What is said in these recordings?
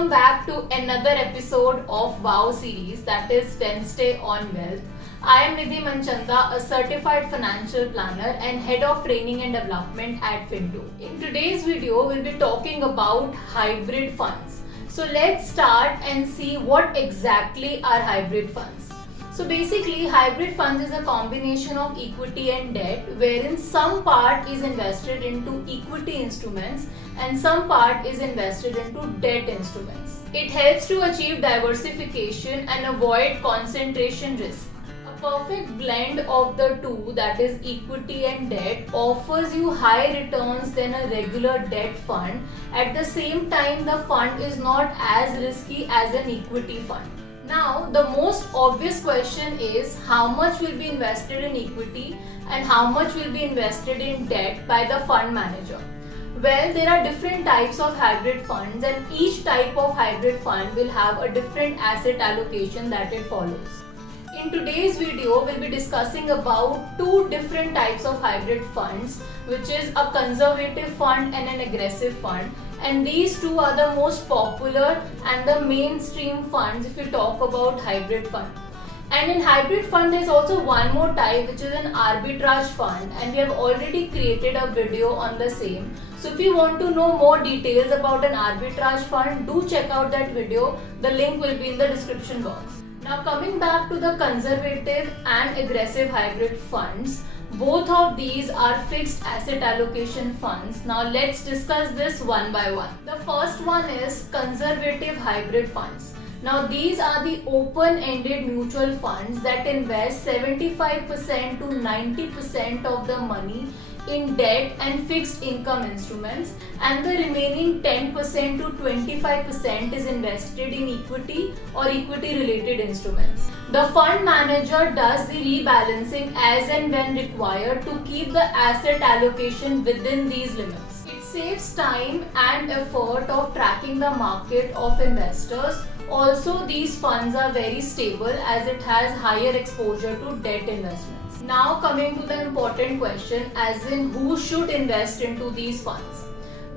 Welcome back to another episode of WOW series, that is Wednesday on Wealth. I am Nidhi Manchanda, a certified financial planner and head of training and development at Finto. In today's video, we'll be talking about hybrid funds. So let's start and see what exactly are hybrid funds. So basically, hybrid funds is a combination of equity and debt, wherein some part is invested into equity instruments and some part is invested into debt instruments. It helps to achieve diversification and avoid concentration risk. A perfect blend of the two, that is equity and debt, offers you high returns than a regular debt fund. At the same time, the fund is not as risky as an equity fund. Now, the most obvious question is how much will be invested in equity and how much will be invested in debt by the fund manager. Well, there are different types of hybrid funds and each type of hybrid fund will have a different asset allocation that it follows. In today's video, we'll be discussing about two different types of hybrid funds, which is a conservative fund and an aggressive fund. And these two are the most popular and the mainstream funds if you talk about hybrid fund. And in hybrid fund, there's also one more type, which is an arbitrage fund, and we have already created a video on the same. So if you want to know more details about an arbitrage fund, do check out that video. The link will be in the description box. Now coming back to the conservative and aggressive hybrid funds, both of these are fixed asset allocation funds. Now let's discuss this one by one. The first one is conservative hybrid funds. Now these are the open-ended mutual funds that invest 75% to 90% of the money in debt and fixed income instruments, and the remaining 10% to 25% is invested in equity or equity related instruments. The fund manager does the rebalancing as and when required to keep the asset allocation within these limits. It saves time and effort of tracking the market of investors. Also, these funds are very stable as it has higher exposure to debt investments. Now coming to the important question, as in who should invest into these funds?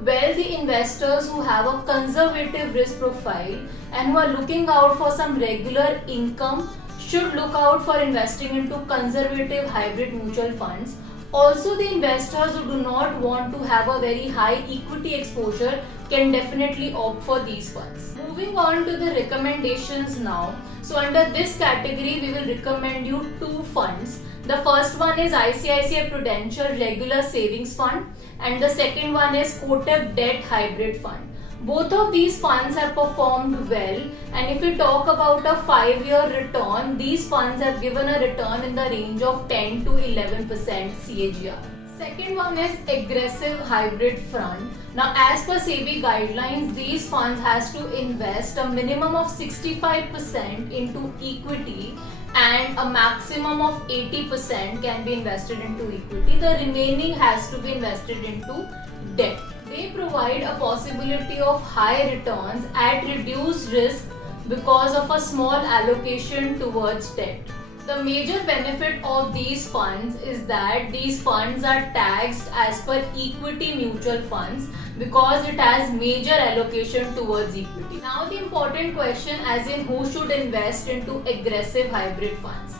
Well, the investors who have a conservative risk profile and who are looking out for some regular income should look out for investing into conservative hybrid mutual funds. Also, the investors who do not want to have a very high equity exposure can definitely opt for these funds. Moving on to the recommendations now. So under this category, we will recommend you two funds. The first one is ICICI Prudential Regular Savings Fund and the second one is Kotak Debt Hybrid Fund. Both of these funds have performed well, and if we talk about a 5-year return, these funds have given a return in the range of 10 to 11% CAGR. Second one is aggressive hybrid fund. Now as per SEBI guidelines, these funds has to invest a minimum of 65% into equity and a maximum of 80% can be invested into equity. The remaining has to be invested into debt. They provide a possibility of high returns at reduced risk because of a small allocation towards debt. The major benefit of these funds is that these funds are taxed as per equity mutual funds because it has major allocation towards equity. Now the important question, as in who should invest into aggressive hybrid funds?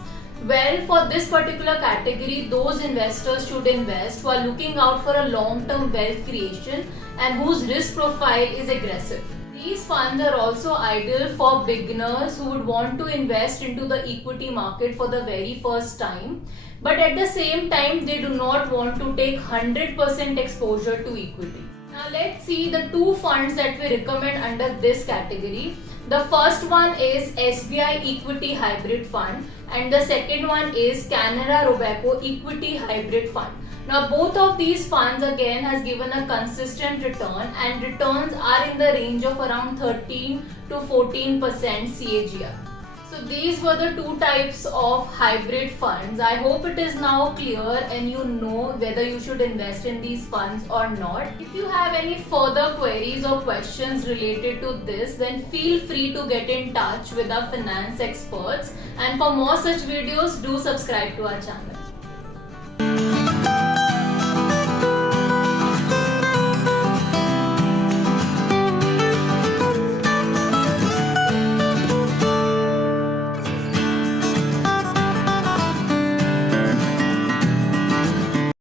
Well, for this particular category, those investors should invest who are looking out for a long-term wealth creation and whose risk profile is aggressive. These funds are also ideal for beginners who would want to invest into the equity market for the very first time, but at the same time they do not want to take 100% exposure to equity. Now let's see the two funds that we recommend under this category. The first one is SBI Equity Hybrid Fund and the second one is Canara Robeco Equity Hybrid Fund. Now both of these funds again has given a consistent return and returns are in the range of around 13 to 14% CAGR. So these were the two types of hybrid funds. I hope it is now clear and you know whether you should invest in these funds or not. If you have any further queries or questions related to this, then feel free to get in touch with our finance experts. And for more such videos, do subscribe to our channel.